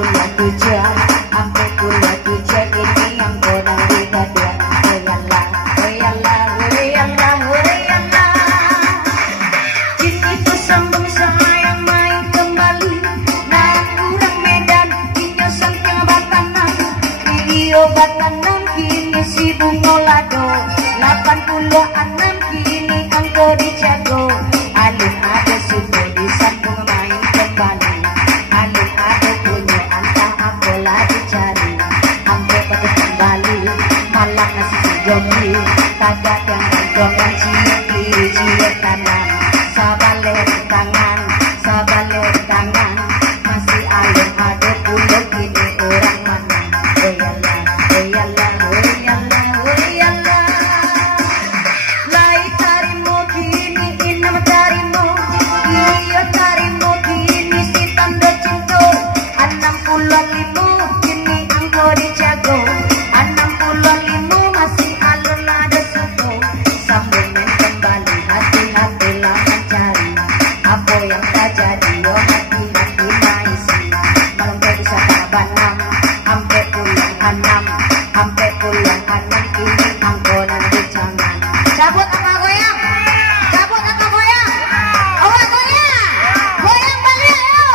kula tujuan ampe kula tujuan ini yang kodang digaduan. Oyalla oyalla oyalla oyalla kini ku sambung sayang main kembali nang kurang Medan inyo saking Batanang video Batanang kini si bungo lado 86 kini angko dijago alun ada suku disambung main kembali alun ada punya antah aku lagi cari ampe pada kembali malam nasi jogi kagak yang gendongan cium kiri cium kanan sabalik tangan masih alun ada pulau kini orang mana oyalla oyalla oyalla oyalla lai tarimo kini inam tarimo iyo tarimo kini si tanda cinta 65 kini angko dijago 65 masih alun ada suku sambungin kembali hati-hati lah mencari apa yang terjadi yo hati-hati maisi malam bisa kabanam ampe pulang anam ini angko nanti jangan cabut apa goyang awak goyang balik yuk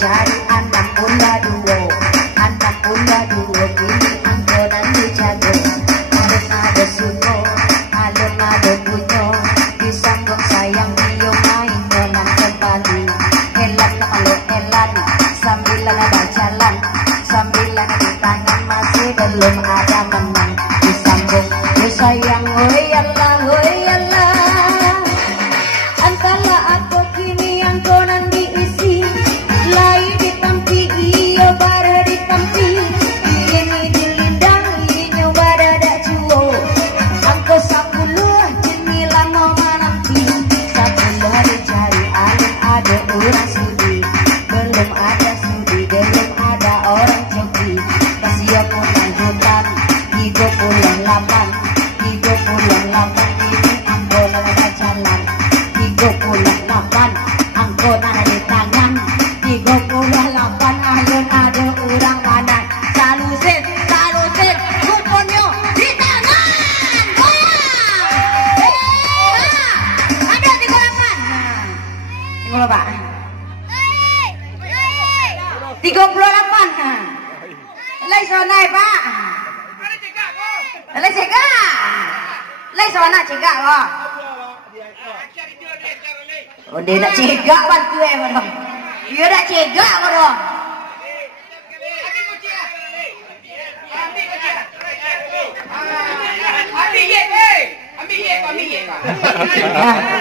Jari anak pula dua kini angko nanti jago alun ada suko alun ada punyo disambung sayang dia main dengan kembali elan kalau elan sambilan ada jalan sambilan di tangan masih belum ada menang disambung sayang oyalla oyalla antara aku kini angko nanti isi lai ditampi iyo bara ditampi ini dilindang inyo bara dak juo angko 10 jenis lama manampi 10 dicari alun ada orang sudi belum ada sudi belum ada orang joki kasih aku hutan 38 ayun ada orang mana salusin kuponnya di tangan goyang ada 38 tengok Pak 38 lấy số này Pak lấy cegak lấy số anak cegak Pak oh dia nak cegak bantu dong dia nak cegak dong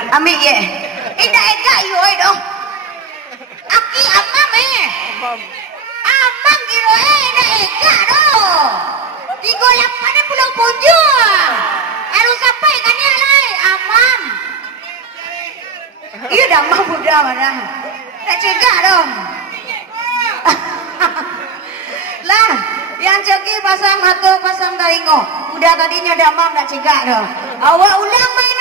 ambil ye ida ega yo dong aki amam amam kilo ida ega dong 38 pulau Bojong harus sampai kan ya lai amam iya dah amam muda mana nak cegak dong lah yang cegi pasang hatu pasang taringo udah tadinya damam nak cegak dong awak ulang main